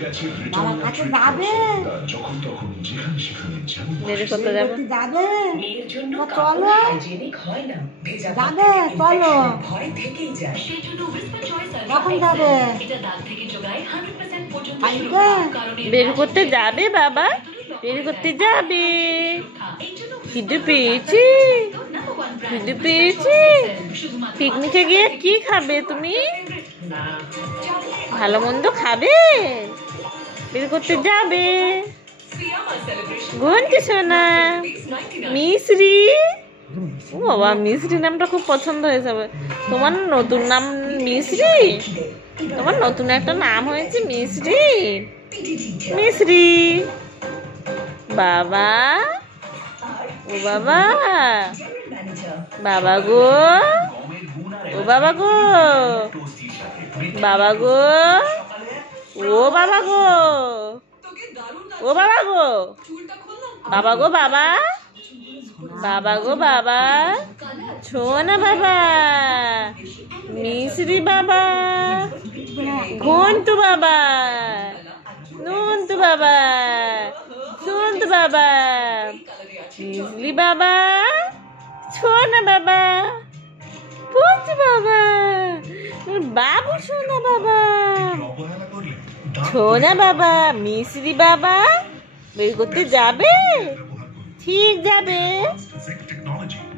বাবার কাছে যাবে, দেরি করতে যাবে। যাবে চলো, যাবে চলো, কখন যাবে? বের করতে যাবে বাবা, বের করতে যাবে। খিদে পেয়েছি, খিদে পেয়েছি। পিকনিকে গিয়ে কি খাবে তুমি? ভালো মন্দ খাবে, বের করতে যাবে। গুনটি সোনা, মিশ্রি। ও বাবা, মিশ্রি নামটা খুব পছন্দ হয়েছে। তোমার নতুন নাম মিশ্রি? তোমার নতুন একটা নাম হয়েছে মিশ্রি? মিশ্রি বাবা, ও বাবা, বাবা গো, ও বাবা গো, বাবা গো, ও বাবা গো, ও বাবা গো, বাবা গো বাবা, বাবা গো বাবা, ছোনা বাবা, মিশ্রি বাবা, ঘন্টু বাবা, নুনটু বাবা, সুনটু বাবা, মিশ্রি বাবা, ছোনা বাবা, পুচু বাবা, বাবু সোনা বাবা, ছোনা বাবা, মিশ্রি বাবা। বের করতে যাবে? ঠিক যাবে।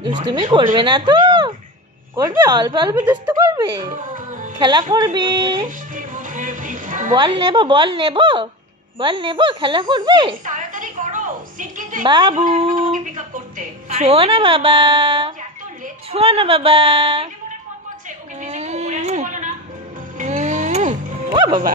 দুষ্টুমি করবে না তো? করবে, অল্প অল্প দুষ্টু করবে, খেলা করবে। বল নেব, বল নেব, বল নেব, খেলা করবে। বাবু, শোনা বাবা, শোনা বাবা।